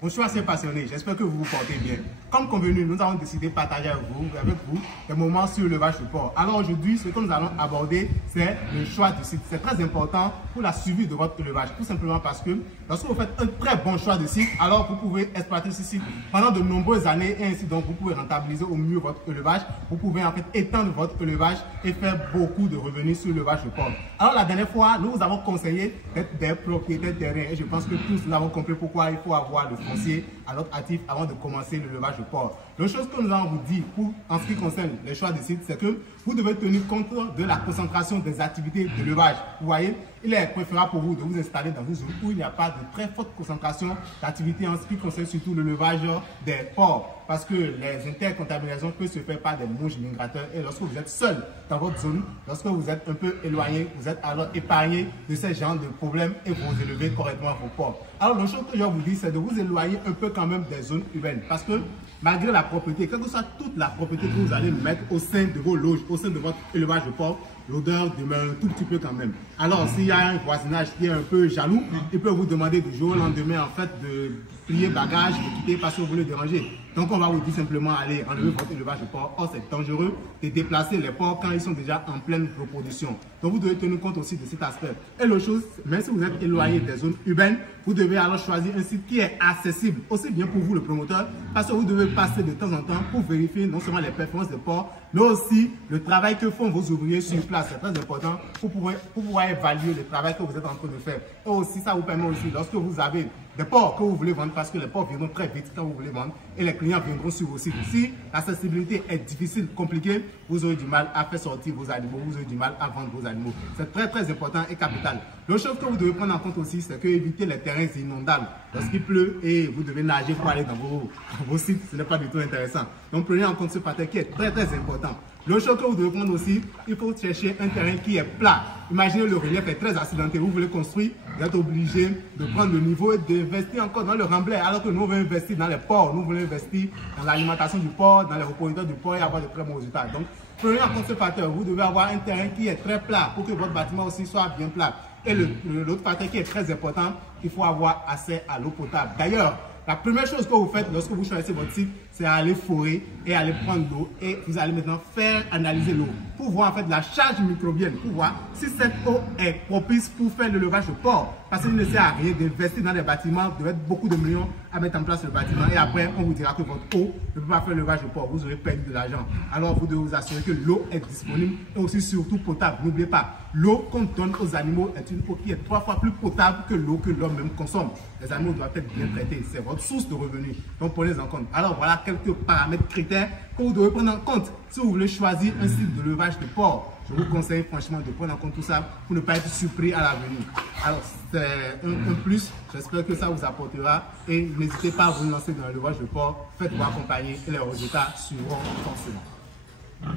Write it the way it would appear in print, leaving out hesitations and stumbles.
Mon choix c'est passionné, j'espère que vous vous portez bien. Comme convenu, nous avons décidé de partager avec vous des moments sur l'élevage de porc. Alors aujourd'hui, ce que nous allons aborder, c'est le choix du site. C'est très important pour la suivi de votre élevage, tout simplement parce que lorsque vous faites un très bon choix de site, alors vous pouvez exploiter ce site pendant de nombreuses années et ainsi donc vous pouvez rentabiliser au mieux votre élevage. Vous pouvez en fait étendre votre élevage et faire beaucoup de revenus sur l'élevage de porc. Alors la dernière fois, nous vous avons conseillé d'être des propriétaires de terrain et je pense que tous nous avons compris pourquoi il faut avoir le foncier à notre actif avant de commencer l'élevage de porc. La chose que nous allons vous dire en ce qui concerne les choix de site, c'est que vous devez tenir compte de la concentration des activités de l'élevage. Vous voyez, il est préférable pour vous de vous installer dans une zone où il n'y a pas de très forte concentration d'activités en ce qui concerne surtout l'élevage des porcs. Parce que les intercontaminations peuvent se faire par des mouches migrateurs et lorsque vous êtes seul dans votre zone, lorsque vous êtes un peu éloigné, vous êtes alors épargné de ces genres de problèmes et vous élevez correctement vos porcs. Alors, la chose que je vais vous dire, c'est de vous éloigner un peu quand même des zones urbaines parce que malgré la propriété, quelle que soit toute la propriété que vous allez mettre au sein de vos loges, au sein de votre élevage de porc, l'odeur demeure un tout petit peu quand même. Alors, s'il y a un voisinage qui est un peu jaloux, il peut vous demander du jour au lendemain, en fait, de plier bagage, de quitter parce que vous le dérangez. Donc, on va vous dire simplement, allez, enlever votre élevage de porc. Or, c'est dangereux de déplacer les porcs quand ils sont déjà en pleine reproduction. Donc, vous devez tenir compte aussi de cet aspect. Et l'autre chose, même si vous êtes éloigné des zones urbaines, vous devez alors choisir un site qui est accessible, aussi bien pour vous, le promoteur, parce que vous devez passer de temps en temps pour vérifier non seulement les performances des porcs, mais aussi le travail que font vos ouvriers sur place. C'est très important pour pouvoir évaluer le travail que vous êtes en train de faire. Et aussi, ça vous permet aussi, lorsque vous avez des porcs que vous voulez vendre, parce que les porcs viendront très vite quand vous voulez vendre, et les clients viendront sur vos sites. Si l'accessibilité est difficile, compliquée, vous aurez du mal à faire sortir vos animaux, vous aurez du mal à vendre vos animaux. C'est très très important et capital. L'autre chose que vous devez prendre en compte aussi, c'est que éviter les terrains inondables. Lorsqu'il pleut et vous devez nager pour aller dans vos sites, ce n'est pas du tout intéressant. Donc prenez en compte ce facteur qui est très très important. L'autre chose que vous devez prendre aussi, il faut chercher un terrain qui est plat. Imaginez le relief est très accidenté, vous voulez construire, vous êtes obligé de prendre le niveau et d'investir encore dans le remblai. Alors que nous, on veut investir dans les porcs, nous voulons investir dans l'alimentation du porc, dans les reproducteurs du porc et avoir de très bons résultats. Donc, prenez en compte ce facteur, vous devez avoir un terrain qui est très plat pour que votre bâtiment aussi soit bien plat. Et l'autre facteur qui est très important, il faut avoir accès à l'eau potable. D'ailleurs, la première chose que vous faites lorsque vous choisissez votre site, c'est aller forer et aller prendre l'eau et vous allez maintenant faire analyser l'eau pour voir en fait la charge microbienne, pour voir si cette eau est propice pour faire l'élevage de porc. Parce qu'il ne sert à rien d'investir dans des bâtiments, de mettre beaucoup de millions à mettre en place le bâtiment et après on vous dira que votre eau ne peut pas faire l'élevage de porc, vous aurez perdu de l'argent. Alors vous devez vous assurer que l'eau est disponible et aussi surtout potable. N'oubliez pas, l'eau qu'on donne aux animaux est une eau qui est 3 fois plus potable que l'eau que l'homme même consomme. Les animaux doivent être bien traités, c'est votre source de revenus, donc prenez en compte. Alors voilà quelques paramètres, critères que vous devez prendre en compte si vous voulez choisir un site de l'élevage de porc. Je vous conseille franchement de prendre en compte tout ça pour ne pas être surpris à l'avenir. Alors c'est un plus, j'espère que ça vous apportera et n'hésitez pas à vous lancer dans l'élevage de porc, faites-vous accompagner et les résultats suivront forcément.